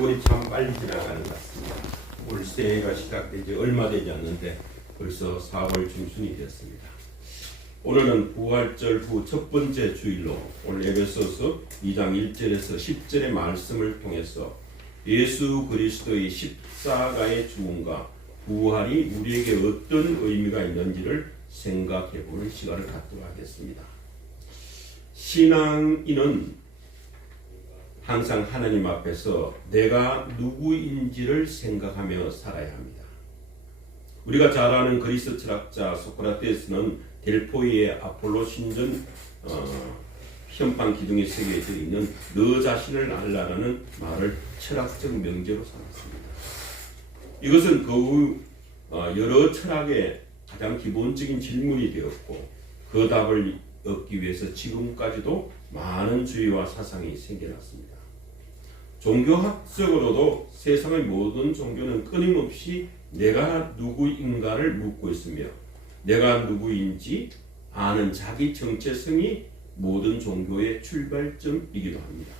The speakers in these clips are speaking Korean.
세월이 참 빨리 지나가는 것 같습니다. 올 새해가 시작된 지 얼마 되지 않는데 벌써 4월 중순이 되었습니다. 오늘은 부활절 후 첫 번째 주일로 오늘 에베소서 2장 1절에서 10절의 말씀을 통해서 예수 그리스도의 십자가의 죽음과 부활이 우리에게 어떤 의미가 있는지를 생각해 보는 시간을 갖도록 하겠습니다. 신앙인은 항상 하나님 앞에서 내가 누구인지를 생각하며 살아야 합니다. 우리가 잘 아는 그리스 철학자 소크라테스는 델포이의 아폴로 신전 현판 기둥에 새겨져 있는 너 자신을 알라라는 말을 철학적 명제로 삼았습니다. 이것은 그 후 여러 철학의 가장 기본적인 질문이 되었고 그 답을 얻기 위해서 지금까지도 많은 주의와 사상이 생겨났습니다. 종교학적으로도 세상의 모든 종교는 끊임없이 내가 누구인가를 묻고 있으며 내가 누구인지 아는 자기 정체성이 모든 종교의 출발점이기도 합니다.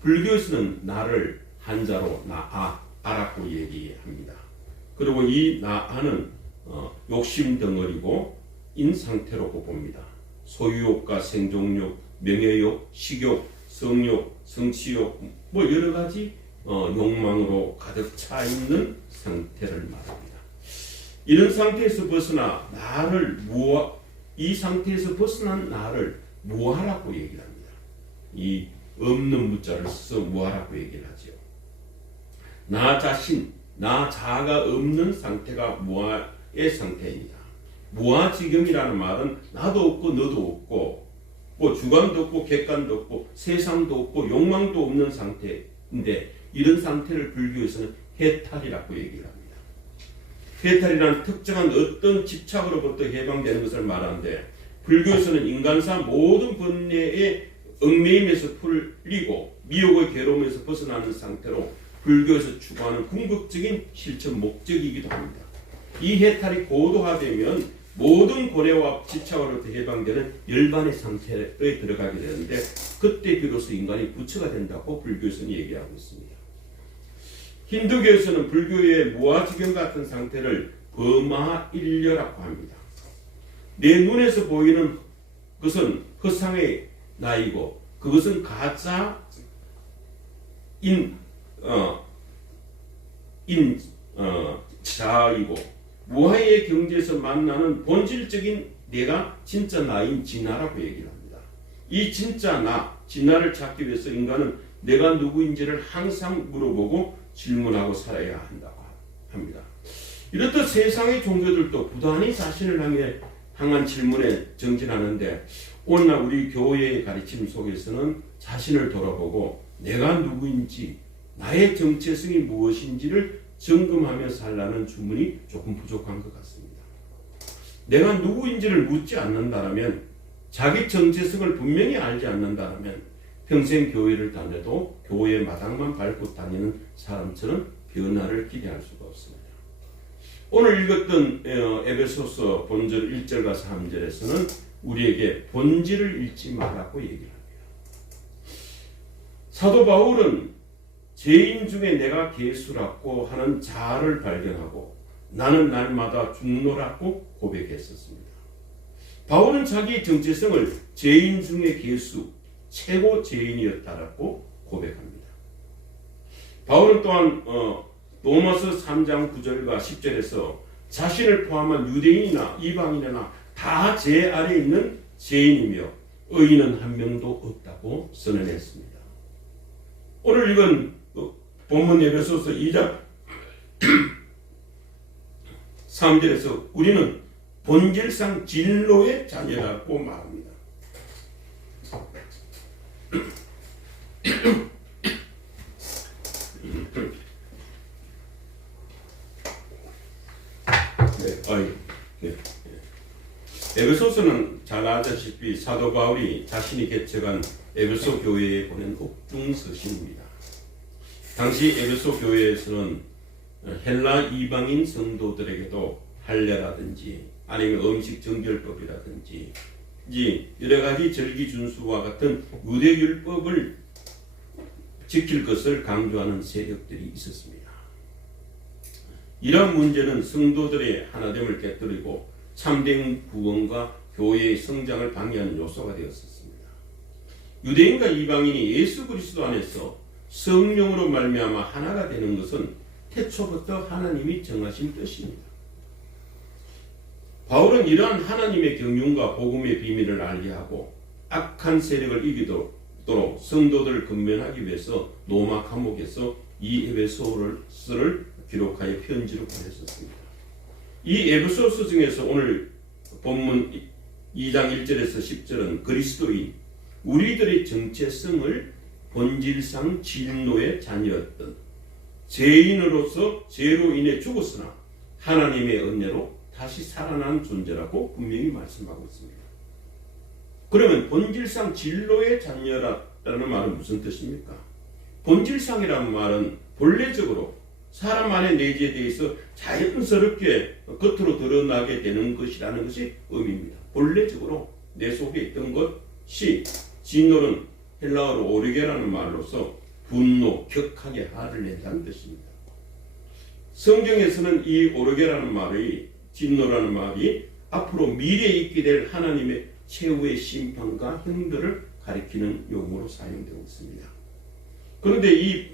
불교에서는 나를 한자로 나아라고 얘기합니다. 그리고 이 나아는 욕심 덩어리고 인 상태로 봅니다. 소유욕과 생존욕, 명예욕, 식욕, 성욕, 성취욕 여러 가지 욕망으로 가득 차 있는 상태를 말합니다. 이런 상태에서 벗어나 이 상태에서 벗어난 나를 무아라고 얘기를 합니다. 이 없는 무자를 써서 무아라고 얘기를 하죠. 나 자신, 나 자아가 없는 상태가 무아의 상태입니다. 무아지경이라는 말은 나도 없고 너도 없고 주관도 없고 객관도 없고 세상도 없고 욕망도 없는 상태인데 이런 상태를 불교에서는 해탈이라고 얘기를 합니다. 해탈이란 특정한 어떤 집착으로부터 해방되는 것을 말하는데 불교에서는 인간사 모든 번뇌의 얽매임에서 풀리고 미혹의 괴로움에서 벗어나는 상태로 불교에서 추구하는 궁극적인 실천 목적이기도 합니다. 이 해탈이 고도화되면 모든 고뇌와 집착으로부터 해방되는 열반의 상태에 들어가게 되는데 그때 비로소 인간이 부처가 된다고 불교에서는 얘기하고 있습니다. 힌두교에서는 불교의 무아지경 같은 상태를 범아일려라고 합니다. 내 눈에서 보이는 것은 허상의 나이고 그것은 가짜인 자아이고 무아의 경지에서 만나는 본질적인 내가 진짜 나인 진화라고 얘기를 합니다. 이 진짜 나, 진화를 찾기 위해서 인간은 내가 누구인지를 항상 물어보고 질문하고 살아야 한다고 합니다. 이렇듯 세상의 종교들도 부단히 자신을 향한 질문에 정진하는데 오늘날 우리 교회의 가르침 속에서는 자신을 돌아보고 내가 누구인지 나의 정체성이 무엇인지를 점검하며 살라는 주문이 조금 부족한 것 같습니다. 내가 누구인지를 묻지 않는다면 자기 정체성을 분명히 알지 않는다면 평생 교회를 다녀도 교회 마당만 밟고 다니는 사람처럼 변화를 기대할 수가 없습니다. 오늘 읽었던 에베소서 본절 1절과 3절에서는 우리에게 본질을 잃지 말라고 얘기를 합니다. 사도 바울은 죄인 중에 내가 괴수라고 하는 자아를 발견하고 나는 날마다 죽노라고 고백했었습니다. 바울은 자기의 정체성을 죄인 중에 괴수, 최고 죄인이었다라고 고백합니다. 바울은 또한 로마서 3장 9절과 10절에서 자신을 포함한 유대인이나 이방인이나 다 제 아래에 있는 죄인이며 의인은 한 명도 없다고 선언했습니다. 오늘 읽은 본문 에베소서 2장 3절에서 우리는 본질상 진노의 자녀라고 말합니다. 에베소서는 잘 아시다시피 사도 바울이 자신이 개척한 에베소 교회에 보낸 옥중서신입니다. 당시 에베소 교회에서는 헬라 이방인 성도들에게도 할례라든지 아니면 음식 정결법이라든지 여러 가지 절기 준수와 같은 유대 율법을 지킬 것을 강조하는 세력들이 있었습니다. 이러한 문제는 성도들의 하나됨을 깨뜨리고 참된 구원과 교회의 성장을 방해하는 요소가 되었습니다. 유대인과 이방인이 예수 그리스도 안에서 성령으로 말미암아 하나가 되는 것은 태초부터 하나님이 정하신 뜻입니다. 바울은 이러한 하나님의 경륜과 복음의 비밀을 알게 하고 악한 세력을 이기도록 성도들을 근면하기 위해서 로마 감옥에서 이 에베소서를 기록하여 편지로 보냈었습니다. 이 에베소서 중에서 오늘 본문 2장 1절에서 10절은 그리스도인 우리들의 정체성을 본질상 진노의 자녀였던 죄인으로서 죄로 인해 죽었으나 하나님의 은혜로 다시 살아난 존재라고 분명히 말씀하고 있습니다. 그러면 본질상 진노의 자녀라는 말은 무슨 뜻입니까? 본질상이라는 말은 본래적으로 사람 안에 내재에 대해서 자연스럽게 겉으로 드러나게 되는 것이라는 것이 의미입니다. 본래적으로 내 속에 있던 것이 진노는 헬라어로 오르게라는 말로서 분노, 격하게 화를 낸다는 뜻입니다. 성경에서는 이 오르게라는 말이 진노라는 말이 앞으로 미래에 있게 될 하나님의 최후의 심판과 형벌을 가리키는 용어로 사용되고 있습니다. 그런데 이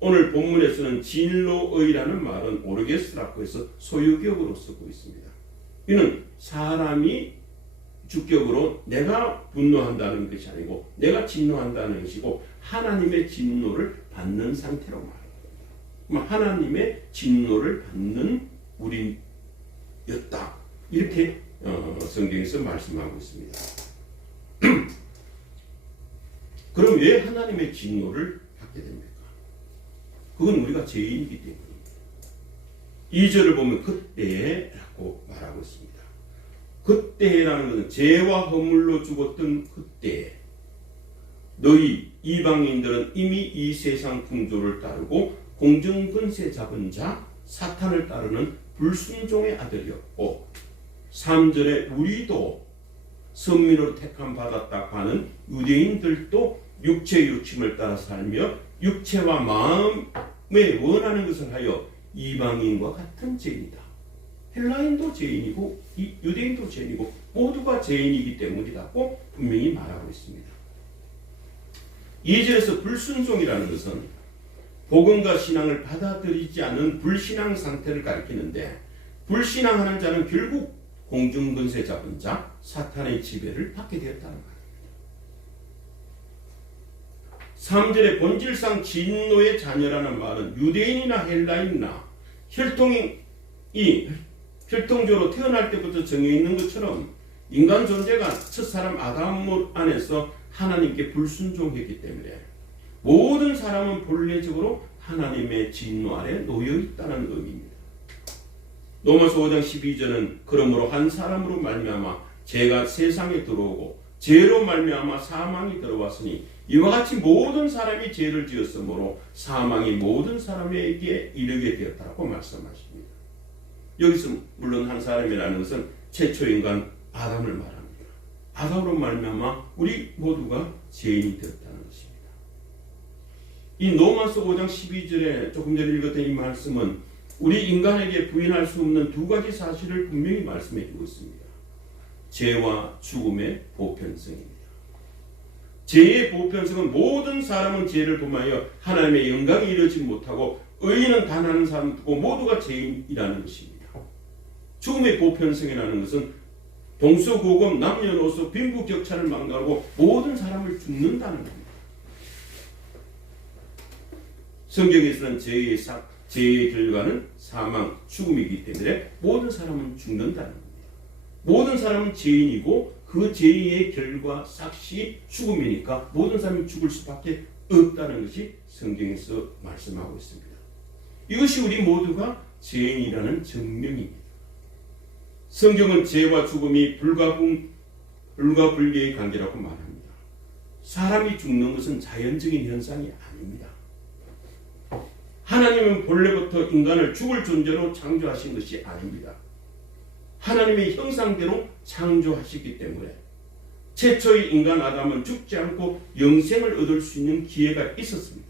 오늘 본문에서는 진로의라는 말은 오르게스라고 해서 소유격으로 쓰고 있습니다. 이는 사람이 주격으로 내가 분노한다는 것이 아니고 내가 진노한다는 것이고 하나님의 진노를 받는 상태로 말합니다. 하나님의 진노를 받는 우리였다. 이렇게 성경에서 말씀하고 있습니다. 그럼 왜 하나님의 진노를 받게 됩니까? 그건 우리가 죄인이기 때문입니다. 2절을 보면 그때라고 말하고 있습니다. 그때라는 것은 죄와 허물로 죽었던 그때 너희 이방인들은 이미 이 세상 풍조를 따르고 공정권세 잡은 자 사탄을 따르는 불순종의 아들이었고 3절에 우리도 선민으로 택함 받았다고 하는 유대인들도 육체의 욕심을 따라 살며 육체와 마음에 원하는 것을 하여 이방인과 같은 죄인이다. 헬라인도 죄인이고 유대인도 죄인이고 모두가 죄인이기 때문이라고 분명히 말하고 있습니다. 2절에서 불순종이라는 것은 복음과 신앙을 받아들이지 않는 불신앙 상태를 가리키는데 불신앙하는 자는 결국 공중권세 잡은 자 사탄의 지배를 받게 되었다는 말입니다. 3절에 본질상 진노의 자녀라는 말은 유대인이나 헬라인이나 혈통적으로 태어날 때부터 정해있는 것처럼 인간 존재가 첫사람 아담 안에서 하나님께 불순종했기 때문에 모든 사람은 본래적으로 하나님의 진노 아래 놓여있다는 의미입니다. 로마서 5장 12절은 그러므로 한 사람으로 말미암아 죄가 세상에 들어오고 죄로 말미암아 사망이 들어왔으니 이와 같이 모든 사람이 죄를 지었으므로 사망이 모든 사람에게 이르게 되었다고 말씀하십니다. 여기서 물론 한 사람이라는 것은 최초 인간 아담을 말합니다. 아담으로 말미암아 우리 모두가 죄인이 되었다는 것입니다. 이 로마서 5장 12절에 조금 전에 읽었던 이 말씀은 우리 인간에게 부인할 수 없는 두 가지 사실을 분명히 말씀해 주고 있습니다. 죄와 죽음의 보편성입니다. 죄의 보편성은 모든 사람은 죄를 범하여 하나님의 영광에 이르지 못하고 의인은 단 한 사람이고 모두가 죄인이라는 것입니다. 죽음의 보편성이라는 것은 동서고금 남녀노소 빈부격차를 막론하고 모든 사람을 죽는다는 겁니다. 성경에서는 죄의 결과는 사망, 죽음이기 때문에 모든 사람은 죽는다는 겁니다. 모든 사람은 죄인이고 그 죄의 결과 삭시 죽음이니까 모든 사람이 죽을 수밖에 없다는 것이 성경에서 말씀하고 있습니다. 이것이 우리 모두가 죄인이라는 증명입니다. 성경은 죄와 죽음이 불가분리의 관계라고 말합니다. 사람이 죽는 것은 자연적인 현상이 아닙니다. 하나님은 본래부터 인간을 죽을 존재로 창조하신 것이 아닙니다. 하나님의 형상대로 창조하시기 때문에 최초의 인간 아담은 죽지 않고 영생을 얻을 수 있는 기회가 있었습니다.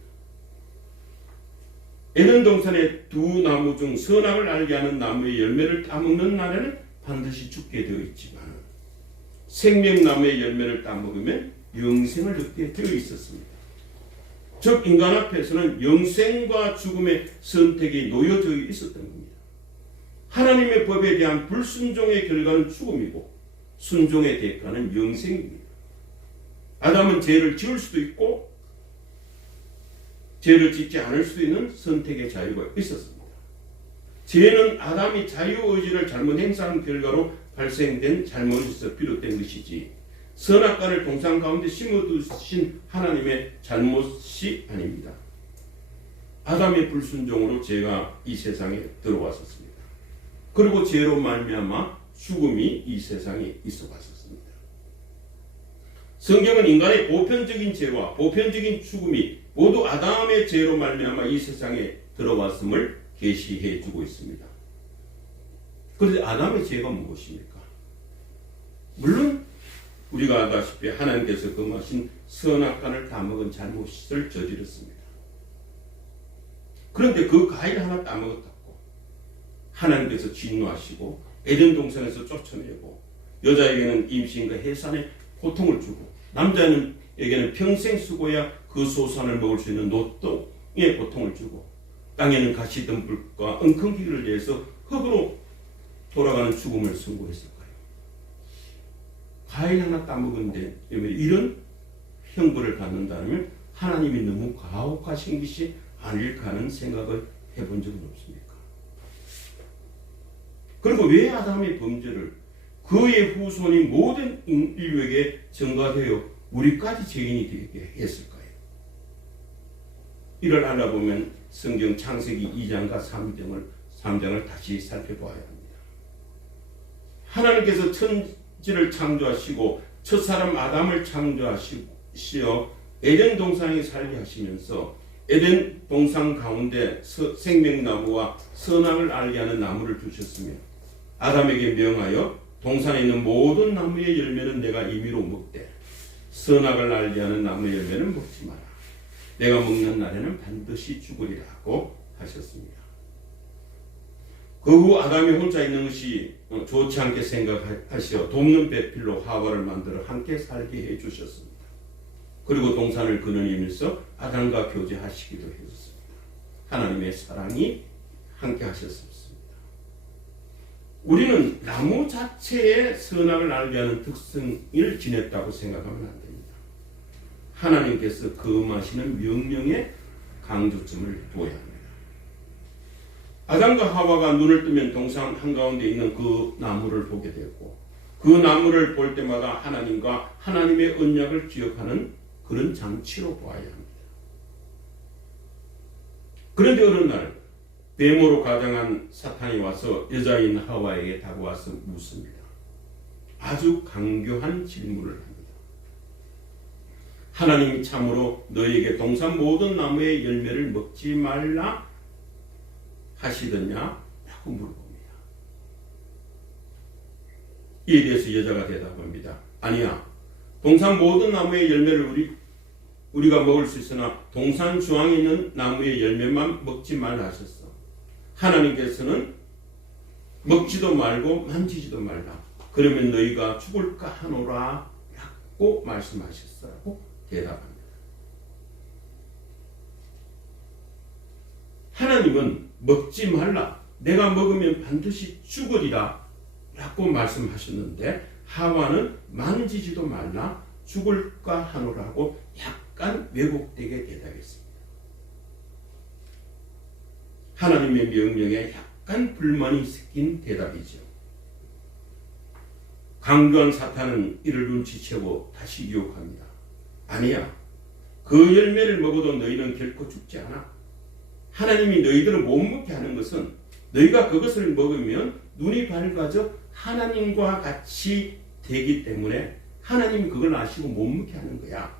에덴 동산의 두 나무 중 선악을 알게 하는 나무의 열매를 따먹는 날에는 반드시 죽게 되어 있지만 생명나무의 열매를 따먹으면 영생을 얻게 되어 있었습니다. 즉 인간 앞에서는 영생과 죽음의 선택이 놓여져 있었던 겁니다. 하나님의 법에 대한 불순종의 결과는 죽음이고 순종의 대가는 영생입니다. 아담은 죄를 지을 수도 있고 죄를 짓지 않을 수 있는 선택의 자유가 있었습니다. 죄는 아담이 자유의지를 잘못 행사한 결과로 발생된 잘못에서 비롯된 것이지 선악과를 동산 가운데 심어두신 하나님의 잘못이 아닙니다. 아담의 불순종으로 죄가 이 세상에 들어왔었습니다. 그리고 죄로 말미암아 죽음이 이 세상에 있어 왔었습니다. 성경은 인간의 보편적인 죄와 보편적인 죽음이 모두 아담의 죄로 말미암아 이 세상에 들어왔음을 계시해 주고 있습니다. 그런데 아담의 죄가 무엇입니까? 물론 우리가 알다시피 하나님께서 금하신 선악과를 따먹은 잘못을 저질렀습니다. 그런데 그 과일 하나 따먹었다고 하나님께서 진노하시고 에덴 동산에서 쫓아내고 여자에게는 임신과 해산의 고통을 주고 남자에게는 평생 쓰고야 그 소산을 먹을 수 있는 노동의 고통을 주고 땅에는 가시덤불과 엉겅퀴를 내서 흙으로 돌아가는 죽음을 선고했을까요? 과일 하나 따먹은데 이런 형벌을 받는다면 하나님이 너무 가혹하신 것이 아닐까 하는 생각을 해본 적은 없습니까? 그리고 왜 아담의 범죄를 그의 후손이 모든 인류에게 전가되어 우리까지 죄인이 되게 했을까요? 이를 알아보면 성경 창세기 2장과 3장을 다시 살펴보아야 합니다. 하나님께서 천지를 창조하시고 첫사람 아담을 창조하시어 에덴 동산에 살게 하시면서 에덴 동산 가운데 생명나무와 선악을 알게 하는 나무를 주셨으며 아담에게 명하여 동산에 있는 모든 나무의 열매는 내가 임의로 먹되 선악을 알게 하는 나무의 열매는 먹지 마라. 내가 먹는 날에는 반드시 죽으리라고 하셨습니다. 그 후 아담이 혼자 있는 것이 좋지 않게 생각하시어 돕는 배필로 하와를 만들어 함께 살게 해주셨습니다. 그리고 동산을 거느리면서 아담과 교제하시기도 했습니다. 하나님의 사랑이 함께 하셨습니다. 우리는 나무 자체의 선악을 알게 하는 특성을 지녔다고 생각하면 안 됩니다. 하나님께서 금하시는 명령에 강조점을 두어야 합니다. 아담과 하와가 눈을 뜨면 동산 한가운데 있는 그 나무를 보게 되었고 그 나무를 볼 때마다 하나님과 하나님의 언약을 기억하는 그런 장치로 보아야 합니다. 그런데 어느 날 뱀으로 가장한 사탄이 와서 여자인 하와에게 다가와서 묻습니다. 아주 강교한 질문을 합니다. 하나님이 참으로 너에게 동산 모든 나무의 열매를 먹지 말라 하시더냐? 라고 물어봅니다. 이에 대해서 여자가 대답합니다. 아니야. 동산 모든 나무의 열매를 우리가 먹을 수 있으나 동산 중앙에 있는 나무의 열매만 먹지 말라 하셨어. 하나님께서는 먹지도 말고 만지지도 말라. 그러면 너희가 죽을까 하노라 라고 말씀하셨어라고 대답합니다. 하나님은 먹지 말라. 내가 먹으면 반드시 죽으리라 라고 말씀하셨는데 하와는 만지지도 말라 죽을까 하노라고 약간 왜곡되게 대답했습니다. 하나님의 명령에 약간 불만이 섞인 대답이죠. 강교한 사탄은 이를 눈치채고 다시 유혹합니다. 아니야. 그 열매를 먹어도 너희는 결코 죽지 않아. 하나님이 너희들을 못 먹게 하는 것은 너희가 그것을 먹으면 눈이 밝아져 하나님과 같이 되기 때문에 하나님이 그걸 아시고 못 먹게 하는 거야.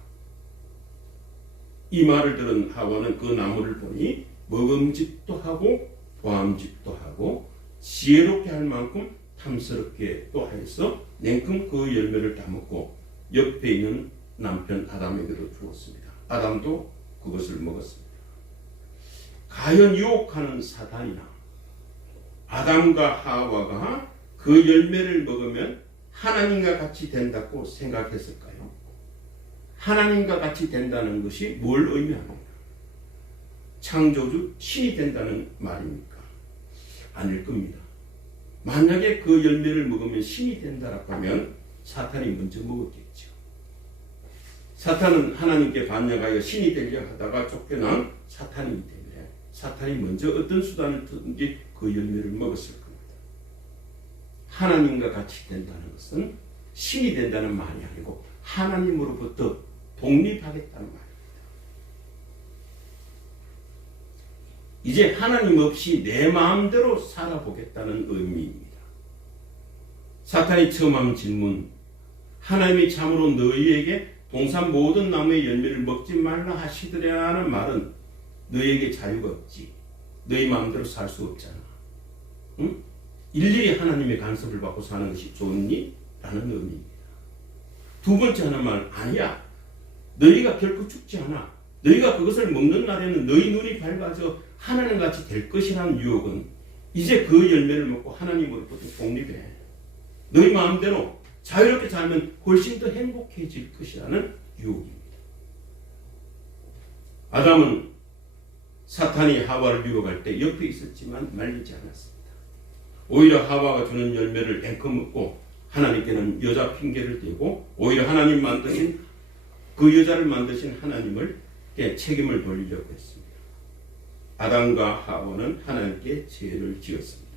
이 말을 들은 하와는 그 나무를 보니 먹음직도 하고 보암직도 하고 지혜롭게 할 만큼 탐스럽게 또 하여서 냉큼 그 열매를 따먹고 옆에 있는 남편 아담에게도 주었습니다. 아담도 그것을 먹었습니다. 과연 유혹하는 사단이나 아담과 하와가 그 열매를 먹으면 하나님과 같이 된다고 생각했을까요? 하나님과 같이 된다는 것이 뭘 의미합니까? 창조주 신이 된다는 말입니까? 아닐 겁니다. 만약에 그 열매를 먹으면 신이 된다라고 하면 사탄이 먼저 먹었겠죠. 사탄은 하나님께 반역하여 신이 되려 하다가 쫓겨난 사탄이기 때문에 사탄이 먼저 어떤 수단을 쓰든지 그 열매를 먹었을 겁니다. 하나님과 같이 된다는 것은 신이 된다는 말이 아니고 하나님으로부터 독립하겠다는 말입니다. 이제 하나님 없이 내 마음대로 살아보겠다는 의미입니다. 사탄이 처음 한 질문, 하나님이 참으로 너희에게 동산 모든 나무의 열매를 먹지 말라 하시더라는 말은 너희에게 자유가 없지. 너희 마음대로 살 수 없잖아. 응? 일일이 하나님의 간섭을 받고 사는 것이 좋니? 라는 의미입니다. 두 번째 하는 말, 아니야. 너희가 결코 죽지 않아. 너희가 그것을 먹는 날에는 너희 눈이 밝아져 하나님같이 될 것이라는 유혹은 이제 그 열매를 먹고 하나님으로부터 독립해. 너희 마음대로 자유롭게 살면 훨씬 더 행복해질 것이라는 유혹입니다. 아담은 사탄이 하와를 유혹할 때 옆에 있었지만 말리지 않았습니다. 오히려 하와가 주는 열매를 앵커 먹고 하나님께는 여자 핑계를 대고 오히려 하나님 만드신 그 여자를 만드신 하나님을 책임을 돌리려고 했습니다. 아담과 하와는 하나님께 죄를 지었습니다.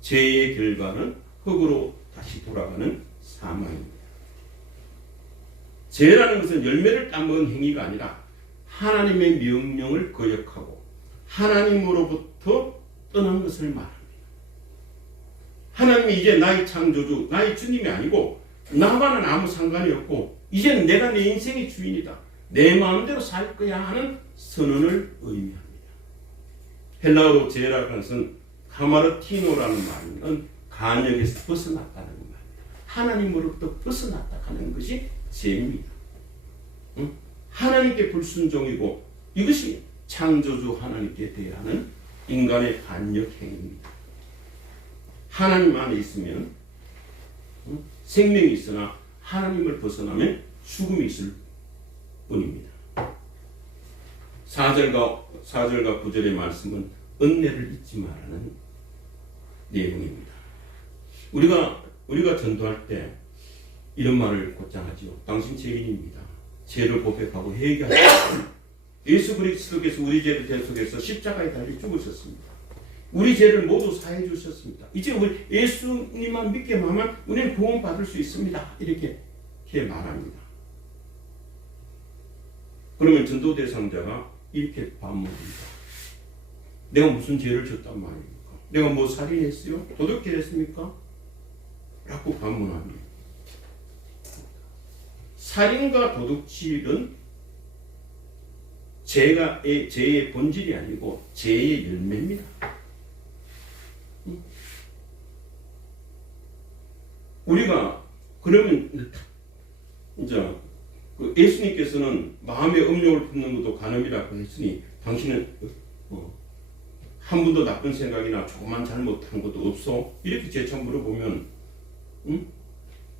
죄의 결과는 흙으로 다시 돌아가는 사망입니다. 죄라는 것은 열매를 따먹은 행위가 아니라 하나님의 명령을 거역하고 하나님으로부터 떠난 것을 말합니다. 하나님이 이제 나의 창조주, 나의 주님이 아니고 나와는 아무 상관이 없고 이제는 내가 내 인생의 주인이다. 내 마음대로 살 거야 하는 선언을 의미합니다. 헬라어로 죄라는 것은 카마르티노라는 말은 간역에서 벗어났다는 말입니다. 하나님으로부터 벗어났다 하는 것이 죄입니다. 응? 하나님께 불순종이고 이것이 창조주 하나님께 대하는 인간의 반역 행위입니다. 하나님 안에 있으면 생명이 있으나 하나님을 벗어나면 죽음이 있을 뿐입니다. 4절과 9절의 말씀은 은혜를 잊지 말라는 내용입니다. 우리가 전도할 때 이런 말을 곧장 하지요. 당신 죄인입니다. 죄를 고백하고 회개하십시오. 예수 그리스도께서 우리 죄를 대속해서 십자가에 달려 죽으셨습니다. 우리 죄를 모두 사해 주셨습니다. 이제 우리 예수님만 믿게만 하면 우리는 구원 받을 수 있습니다. 이렇게 말합니다. 그러면 전도 대상자가 이렇게 반문합니다. 내가 무슨 죄를 졌단 말입니까? 내가 뭐 살인했어요? 도둑질했습니까? 라고 반문합니다. 살인과 도둑질은 죄의 본질이 아니고 죄의 열매입니다. 우리가 그러면 이제 예수님께서는 마음의 음욕을 품는 것도 간음이라고 했으니 당신은 한 번도 나쁜 생각이나 조그만 잘못한 것도 없어? 이렇게 재차 물어보면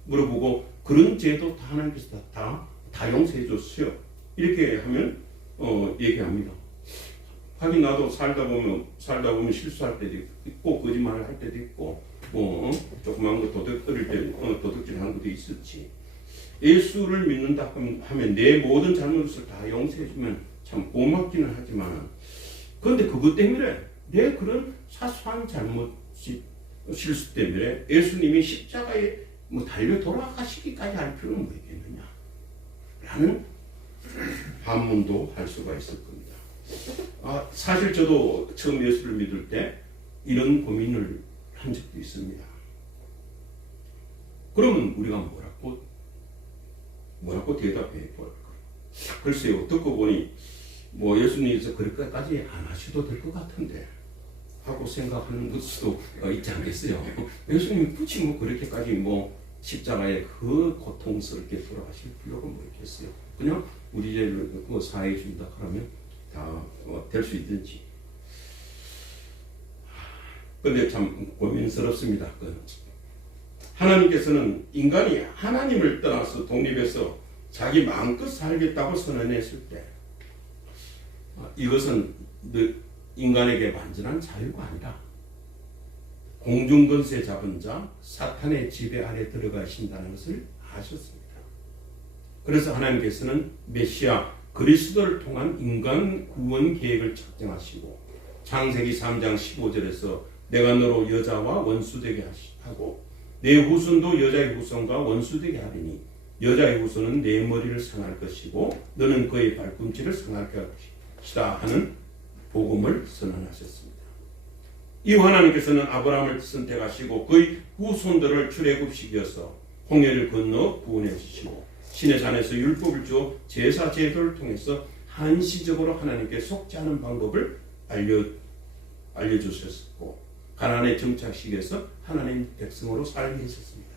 물어보고 그런 죄도 다 하나님께서 다 용서해 줬어요. 이렇게 하면 얘기합니다. 하긴 나도 살다 보면 실수할 때도 있고 거짓말을 할 때도 있고 조그만 거 어릴 때 도둑질하는 것도 있었지. 예수를 믿는다 하면 내 모든 잘못을 다 용서해주면 참 고맙기는 하지만 그런데 그것 때문에 내 그런 사소한 실수 때문에 예수님이 십자가에 달려 돌아가시기까지 할 필요는 뭐 있겠느냐 라는 반문도 할 수가 있을 겁니다. 사실 저도 처음 예수를 믿을 때 이런 고민을 한 적도 있습니다. 그러면 우리가 뭐라고 대답해 볼까? 글쎄요, 듣고 보니 예수님께서 그렇게까지 안 하셔도 될 것 같은데 하고 생각하는 것도 있지 않겠어요? 예수님이 굳이 그렇게까지 십자가에 그 고통스럽게 돌아가실 필요가 뭐 있겠어요? 그냥 우리 죄를 사해 준다 그러면 다 될 수 있든지 근데 참 고민스럽습니다. 하나님께서는 인간이 하나님을 떠나서 독립해서 자기 마음껏 살겠다고 선언했을 때 이것은 인간에게 완전한 자유가 아니라 공중권세 잡은 자 사탄의 지배 아래 들어가신다는 것을 아셨습니다. 그래서 하나님께서는 메시아 그리스도를 통한 인간 구원 계획을 작정하시고 창세기 3장 15절에서 내가 너로 여자와 원수되게 하고 내 후손도 여자의 후손과 원수되게 하리니 여자의 후손은 내 머리를 상할 것이고 너는 그의 발꿈치를 상할 것이다 하는 복음을 선언하셨습니다. 이 하나님께서는 아브라함을 선택하시고 그의 후손들을 출애굽시켜서 홍해를 건너 구원해 주시고 신의 산에서 율법을 주어 제사 제도를 통해서 한시적으로 하나님께 속지 않은 방법을 알려주셨고 가나안에 정착시켜서 하나님 백성으로 살게 했었습니다.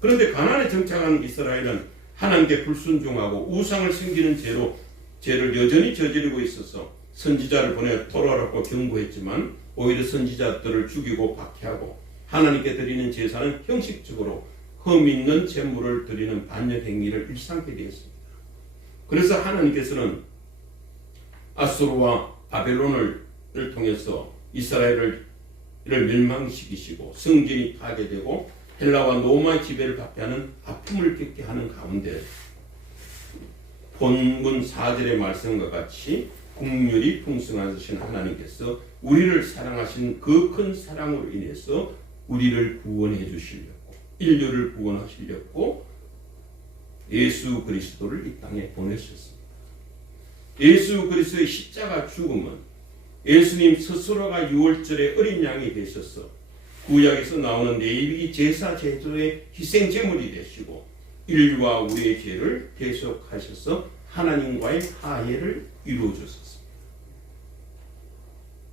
그런데 가나안에 정착한 이스라엘은 하나님께 불순종하고 우상을 섬기는 죄를 여전히 저지르고 있어서 선지자를 보내 돌아오라고 경고했지만 오히려 선지자들을 죽이고 박해하고 하나님께 드리는 제사는 형식적으로 흠 있는 제물을 드리는 반역 행위를 일삼게 되었습니다. 그래서 하나님께서는 아수르와 바벨론을 통해서 이스라엘을 멸망시키시고 성전이 파괴되고 헬라와 로마의 지배를 받게 하는 아픔을 겪게 하는 가운데 본문 4절의 말씀과 같이 긍휼이 풍성하신 하나님께서 우리를 사랑하신 그 큰 사랑으로 인해서 우리를 구원해 주시려고 인류를 구원하시려고 예수 그리스도를 이 땅에 보내셨습니다. 예수 그리스도의 십자가 죽음은 예수님 스스로가 유월절에 어린 양이 되셔서 구약에서 나오는 레위기 제사 제도의 희생 제물이 되시고 인류와 우리의 죄를 대속하셔서 하나님과의 화해를 이루어 주셨습니다.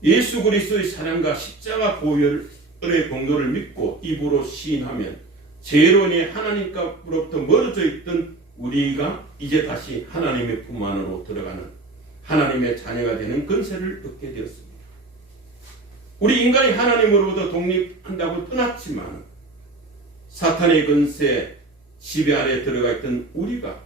예수 그리스도의 사랑과 십자가 보혈의 공로를 믿고 입으로 시인하면 죄로 인해 하나님과로부터 멀어져 있던 우리가 이제 다시 하나님의 품 안으로 들어가는 하나님의 자녀가 되는 권세를 얻게 되었습니다. 우리 인간이 하나님으로부터 독립한다고 떠났지만 사탄의 권세 지배 아래 들어가 있던 우리가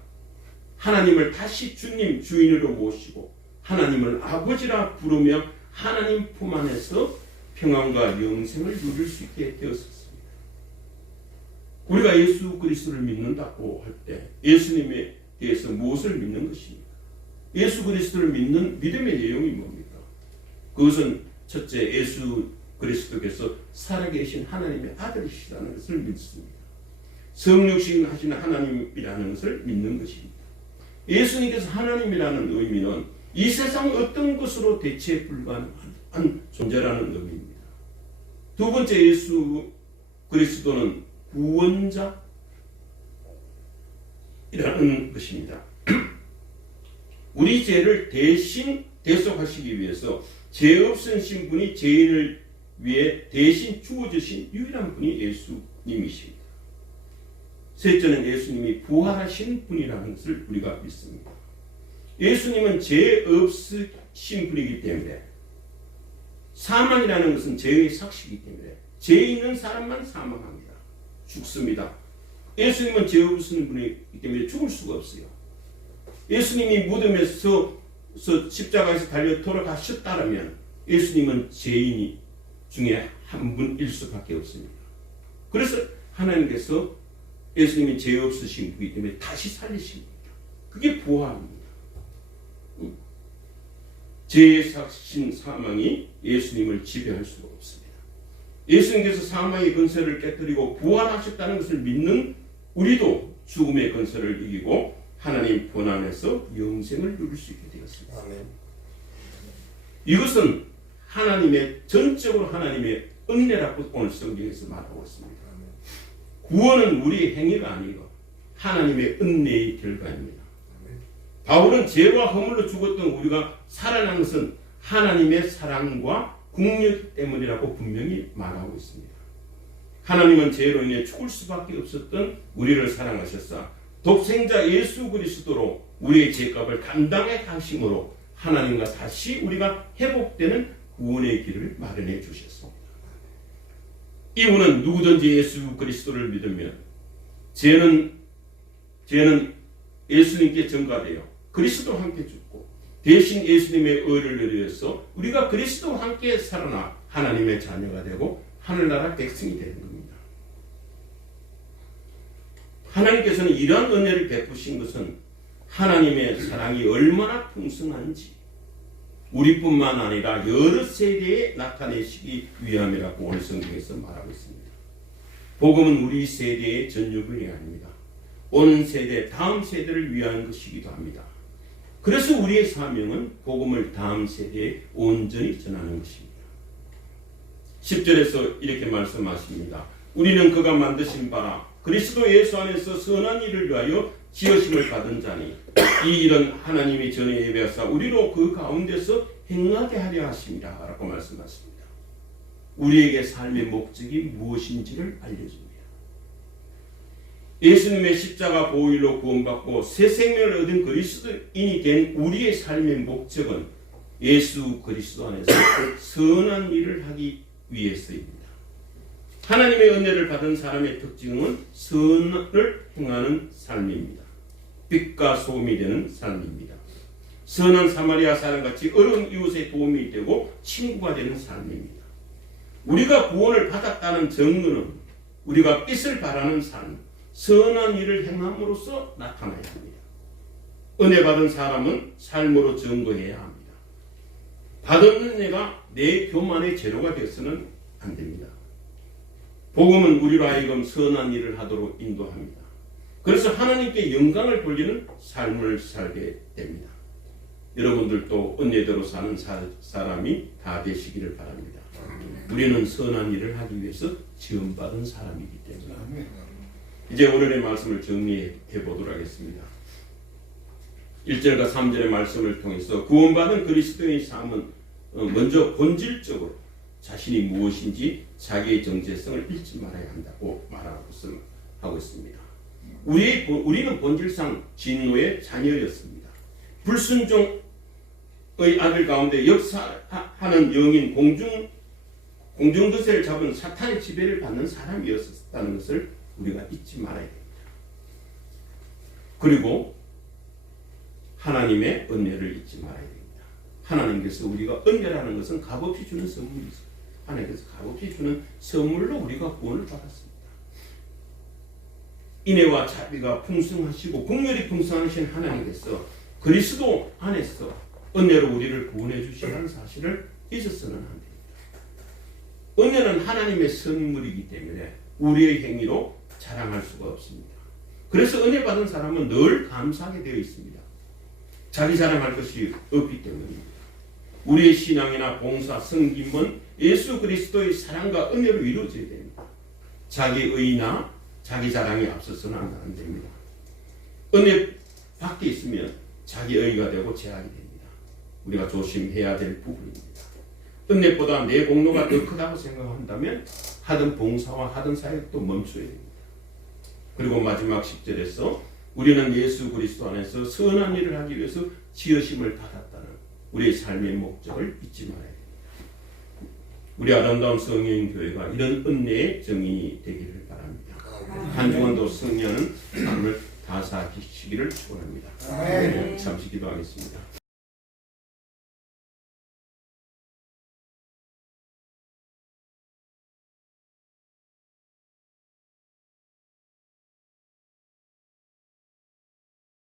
하나님을 다시 주님 주인으로 모시고 하나님을 아버지라 부르며 하나님 품 안에서 평안과 영생을 누릴 수 있게 되었습니다. 우리가 예수 그리스도를 믿는다고 할 때 예수님에 대해서 무엇을 믿는 것입니까? 예수 그리스도를 믿는 믿음의 내용이 뭡니까? 그것은 첫째, 예수 그리스도께서 살아계신 하나님의 아들이시라는 것을 믿습니다. 성육신 하시는 하나님이라는 것을 믿는 것입니다. 예수님께서 하나님이라는 의미는 이 세상 어떤 것으로 대체 불가능한 존재라는 의미입니다. 두 번째, 예수 그리스도는 구원자이라는 것입니다. 우리 죄를 대신 대속하시기 위해서 죄 없은 신분이 죄인을 위해 대신 주어주신 유일한 분이 예수님이십니다. 셋째는 예수님이 부활하신 분이라는 것을 우리가 믿습니다. 예수님은 죄 없으신 분이기 때문에 사망이라는 것은 죄의 삭시이기 때문에 죄 있는 사람만 사망합니다. 죽습니다. 예수님은 죄 없으신 분이기 때문에 죽을 수가 없어요. 예수님이 무덤에서 십자가에서 달려 돌아가셨다면 예수님은 죄인 중에 한 분일 수밖에 없습니다. 그래서 하나님께서 예수님이 죄 없으신 분이기 때문에 다시 살리신 겁니다. 그게 부활입니다. 죄의 삭신 사망이 예수님을 지배할 수가 없습니다. 예수님께서 사망의 권세를 깨뜨리고 부활하셨다는 것을 믿는 우리도 죽음의 권세를 이기고 하나님 본 안에서 영생을 누릴 수 있게 되었습니다. 아멘. 이것은 하나님의 전적으로 하나님의 은혜라고 오늘 성경에서 말하고 있습니다. 아멘. 구원은 우리의 행위가 아니고 하나님의 은혜의 결과입니다. 아멘. 바울은 죄와 허물로 죽었던 우리가 살아난 것은 하나님의 사랑과 긍휼 때문이라고 분명히 말하고 있습니다. 하나님은 죄로 인해 죽을 수밖에 없었던 우리를 사랑하셨사 독생자 예수 그리스도로 우리의 죄값을 감당해 하심으로 하나님과 다시 우리가 회복되는 구원의 길을 마련해 주셨습니다. 이유는 누구든지 예수 그리스도를 믿으면 죄는 예수님께 전가되어 그리스도와 함께 죽고 대신 예수님의 의를 의뢰해서 우리가 그리스도와 함께 살아나 하나님의 자녀가 되고 하늘나라 백성이 되는 겁니다. 하나님께서는 이러한 은혜를 베푸신 것은 하나님의 사랑이 얼마나 풍성한지 우리뿐만 아니라 여러 세대에 나타내시기 위함이라고 오늘 성경에서 말하고 있습니다. 복음은 우리 세대의 전유분이 아닙니다. 온 세대, 다음 세대를 위한 것이기도 합니다. 그래서 우리의 사명은 복음을 다음 세대에 온전히 전하는 것입니다. 10절에서 이렇게 말씀하십니다. 우리는 그가 만드신 바라 그리스도 예수 안에서 선한 일을 위하여 지으심을 받은 자니 이 일은 하나님이 전에 예배하사 우리로 그 가운데서 행하게 하려 하심이라 라고 말씀하십니다. 우리에게 삶의 목적이 무엇인지를 알려줍니다. 예수님의 십자가 보혈로 구원받고 새 생명을 얻은 그리스도인이 된 우리의 삶의 목적은 예수 그리스도 안에서 선한 일을 하기 위해서입니다. 하나님의 은혜를 받은 사람의 특징은 선을 행하는 삶입니다. 빛과 소금이 되는 삶입니다. 선한 사마리아 사람같이 어려운 이웃에 도움이 되고 친구가 되는 삶입니다. 우리가 구원을 받았다는 증거는 우리가 빛을 바라는 삶, 선한 일을 행함으로써 나타나야 합니다. 은혜 받은 사람은 삶으로 증거해야 합니다. 받은 은혜가 내 교만의 재료가 되어서는 안 됩니다. 복음은 우리로 하여금 선한 일을 하도록 인도합니다. 그래서 하나님께 영광을 돌리는 삶을 살게 됩니다. 여러분들도 은혜대로 사는 사람이 다 되시기를 바랍니다. 우리는 선한 일을 하기 위해서 지음받은 사람이기 때문에 이제 오늘의 말씀을 정리해 보도록 하겠습니다. 1절과 3절의 말씀을 통해서 구원받은 그리스도의 삶은 먼저 본질적으로 자신이 무엇인지 자기의 정체성을 잃지 말아야 한다고 말하고 있습니다. 우리는 본질상 진노의 자녀였습니다. 불순종의 아들 가운데 역사하는 영인 공중거세를 잡은 사탄의 지배를 받는 사람이었다는 것을 우리가 잊지 말아야 됩니다. 그리고 하나님의 은혜를 잊지 말아야 됩니다. 하나님께서 우리가 은혜라는 것은 값없이 주는 선물이죠. 하나님께서 값없이 주는 선물로 우리가 구원을 받았습니다. 인애와 자비가 풍성하시고 국률이 풍성하신 하나님께서 그리스도 안에서 은혜로 우리를 구원해 주시라는 사실을 잊어서는 안 됩니다. 은혜는 하나님의 선물이기 때문에 우리의 행위로 자랑할 수가 없습니다. 그래서 은혜 받은 사람은 늘 감사하게 되어 있습니다. 자기 자랑할 것이 없기 때문입니다. 우리의 신앙이나 봉사, 섬김은 예수 그리스도의 사랑과 은혜로 이루어져야 됩니다. 자기 의나 자기 자랑이 앞서서는 안 됩니다. 은혜 밖에 있으면 자기 의가 되고 제약이 됩니다. 우리가 조심해야 될 부분입니다. 은혜보다 내 공로가 더 크다고 생각한다면 하던 봉사와 하던 사역도 멈춰야 됩니다. 그리고 마지막 10절에서 우리는 예수 그리스도 안에서 선한 일을 하기 위해서 지으심을 받았다는 우리의 삶의 목적을 잊지 말아야 됩니다. 우리 아름다운 성령 교회가 이런 은혜의 정인이 되기를 바랍니다. 한 주간도 승리하는 삶을 다사하시기를 축원합니다. 잠시 기도하겠습니다.